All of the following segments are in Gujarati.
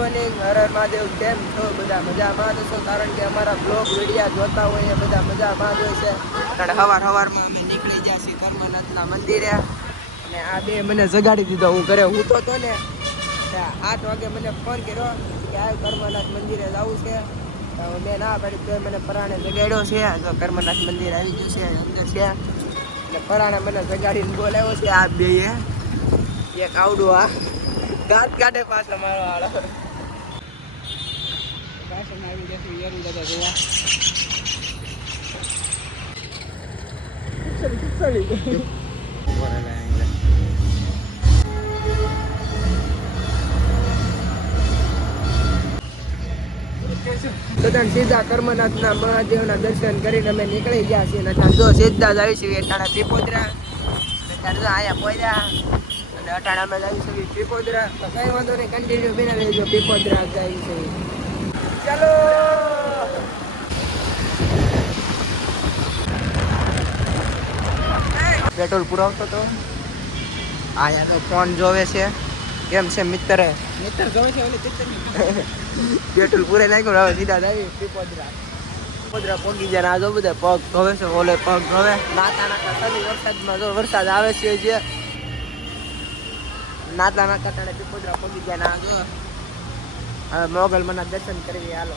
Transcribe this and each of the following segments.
મોર્નિંગ હર મહાદેવ, કેમ છો? બધા મજામાં તો છો? કારણ કે અમારા બ્લોગ વિડીયા જોતા હોય એ બધા મજામાં જ હોય છે. કારણ સવાર સવારમાં અમે નીકળી ગયા છીએ કર્મનાથના મંદિરે. અને આ બે મને જગાડી દીધો, હું ઘરે હું તો ને. આઠ વાગે મને ફોન કર્યો કે આ કર્મનાથ મંદિરે જવું છે. તો મેં ના પાડી તો મને પરાણે જગાડ્યો છે. તો કર્મનાથ મંદિર આવી ગયું છે, અંદર છે. એટલે પરાણે મને જગાડીને બોલાવ્યો છે આ બે એક આવડું આ દાંત કાઢે પાછો મારો હાલો પાછળ આવી જશે યરુ દાદા જોવા સીધા કર્મનાથના મહાદેવના દર્શન કરીને અમે નીકળી ગયા છીએ અને જો સીધા જ આવીશું અટાણા પીપોદરા અત્યારે જો અહીંયા પહોંચ્યા અને અટાણા અમે જઈશું પીપોદરા તો કઈ વાંધો નહીં કન્ટિન્યુ બિના પીપોદરા જાય છે ચાલો. પેટ્રોલ પુરાવતો તો. આયા તો ફોન જોવે છે. કેમ છે મિત્ર? મિત્ર ગમે છે ઓલી પેટ્રોલ પૂરે નાખ્યો હવે સીધા આવી પીપોદરા. પીપોદરા પોગી જાય આ જો બધા પગ ધોવે છે ઓલે પગ ધોવે. નાતા નાતા ચાલુ વરસાદમાં જો વરસાદ આવે છે જે. નાતા નાતા પીપોદરા પોગી ગયા આ જો. હવે મોગલ મના દર્શન કરવી, હાલો.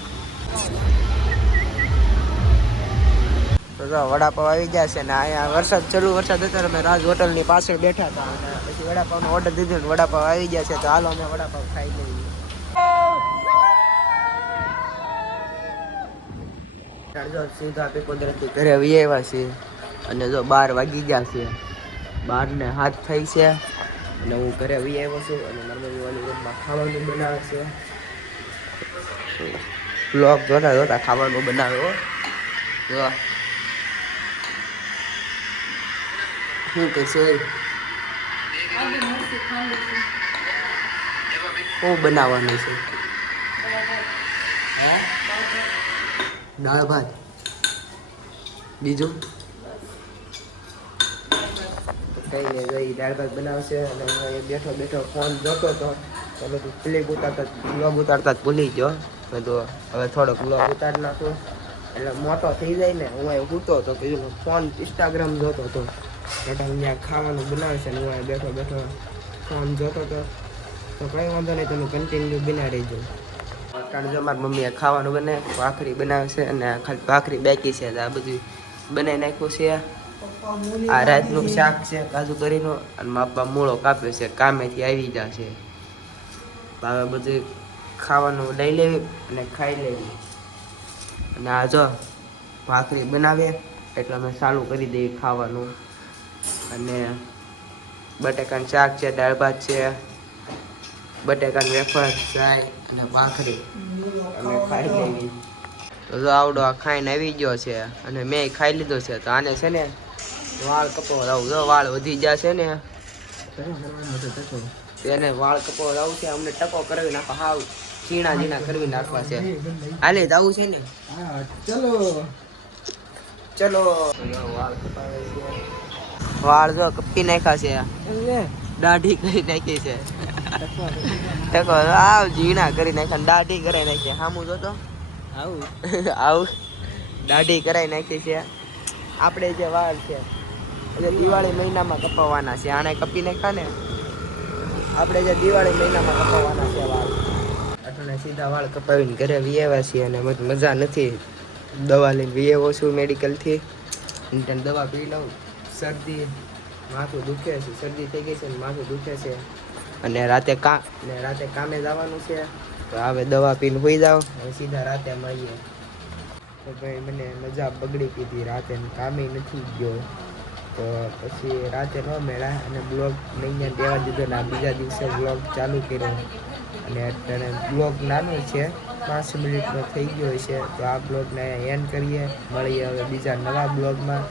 તો વડાપાવ આવી ગયા છે ને, અહીંયા વરસાદ ચાલુ, વરસાદ હતો અમે રાજ હોટલની પાછળ બેઠા હતા અને પછી વડાપાવનો ઓર્ડર દીધો ને, વડાપાવ આવી ગયા છે, તો હાલો અમે વડાપાવ ખાઈ લઈએ. જો, સીધા પીપોદરાથી ઘરે આવી આવ્યા છે અને જો બાર વાગી ગયા છે. બાર હાથ થઈ છે. અને ઘરે આવી આવ્યો છું અને રૂમમાં ખાવાનું બનાવે છે. બ્લોગ જોતા જોતા ખાવાનું બનાવે હો જો શું કે છે શું બનાવવાનું છે હે દાળ ભાત બીજું કઈ નહીં જોઈ દાળ ભાત બનાવશે અને હું અહીંયા બેઠો બેઠો ફોન જોતો હતો તમે તો ક્લિપ ઉતારતા બ્લોગ ઉતારતા જ ભૂલી ગયો મેં હવે થોડોક બ્લોગ ઉતારી નાખું. એટલે મોટો થઈ જાય ને, હું અહીં સૂતો હતો કીધું ફોન ઇન્સ્ટાગ્રામ જોતો હતો. એટલે અહીંયા ખાવાનું બનાવશે ને, હું અહીં બેઠો બેઠો ફોન જોતો હતો. તો કંઈ વાંધો નહીં, તમે કન્ટિન્યુ બિના રહીજો. કારણ જો મારી મમ્મીએ ખાવાનું બને, ભાખરી બનાવે છે અને ખાલી ભાખરી બેકી છે. આ બધું બનાવી નાખ્યું છે. આ રાતનું શાક છે, કાજુ કરીનું, અને માપા મૂળો કાપ્યો છે, કામેથી આવી જશે હવે બધું ખાવાનું લઈ લેવી અને ખાઈ લેવી. અને આ જો ભાખરી બનાવીએ એટલે અમે ચાલુ કરી દઈએ ખાવાનું. અને બટેકાનું શાક છે દાળ ભાત છે બટેકાનું વેફર ચાય અને ભાખરી. અમે ખાઈ લેવી. તો જો આવડો આ ખાઈને આવી ગયો છે અને મેં ખાઈ લીધો છે તો આને છે ને વાળ કપો રાવું જો વાળ વધી ગયા છે ને તેને વાળ કપો રાવું છે અમને ટકો કરવી નાખો. હાવ. ચીણા ચીણા કરવી નાખવા છે. હાલે જવું છે ને? ચલો. ચલો. વાળ જો કપી નાખ્યા છે. દાઢી કરી નાખી છે. ટકો આવ ઝીણા કરી નાખ્યા દાઢી કરાઈ નાખી હામું જો તો. આવું? આવું. દાઢી કરાઈ નાખી છે. આપણે જે વાળ છે એટલે દિવાળી મહિનામાં કપાવવાના છે. આને કપી નાખ્યા ને? આપણે જે દિવાળી મહિનામાં કપાવવાના છે વાળ. અટાણે સીધા વાળ કપાવીને ઘરે વિયેવા છીએ અને મજા નથી. દવા લઈને વિયેવો છું મેડિકલથી. અને દવા પી લઉં. શરદી, માથું દુખે છે. શરદી થઈ ગઈ છે ને માથું દુખે છે. અને રાતે કા, ને રાતે કામે જવાનું છે. તો હવે દવા પીને હોઈ જાઓ. હવે સીધા રાતે મળીએ તો ભાઈ મને મજા બગડી કીધી રાતે કામે નથી ગયો. તો પછી રાતે ન મેળા અને બ્લોગ લઈને દેવા દીધો ને બીજા દિવસે બ્લોગ ચાલુ કર્યો. અને અત્યારે બ્લોગ નાનો છે, પાંચ મિનિટનો થઈ ગયો છે, તો આ બ્લોગને એન્ડ કરીએ, મળીએ હવે બીજા નવા બ્લોગમાં.